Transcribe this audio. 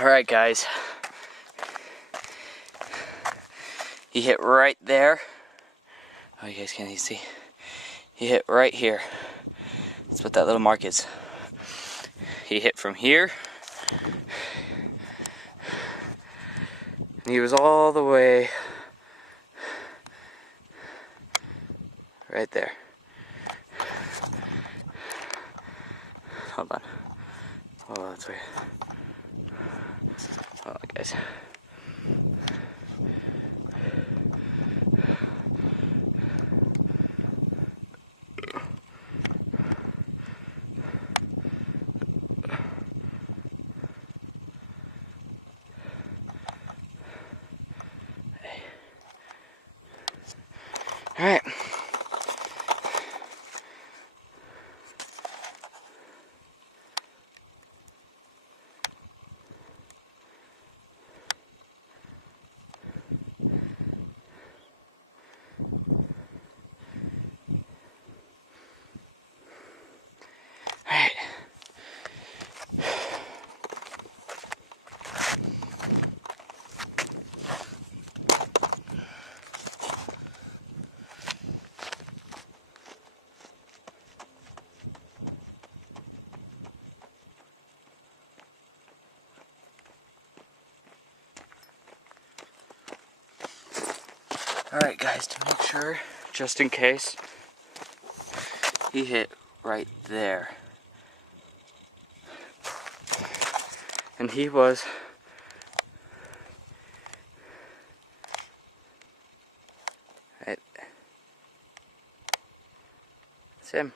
Alright guys, he hit right there. Oh, you guys can't even see. He hit right here. That's what that little mark is. He hit from here. And he was all the way right there. Hold on. Oh, that's weird. Hold on, guys. All right. Alright guys, to make sure, just in case, he hit right there. And he was right. That's him.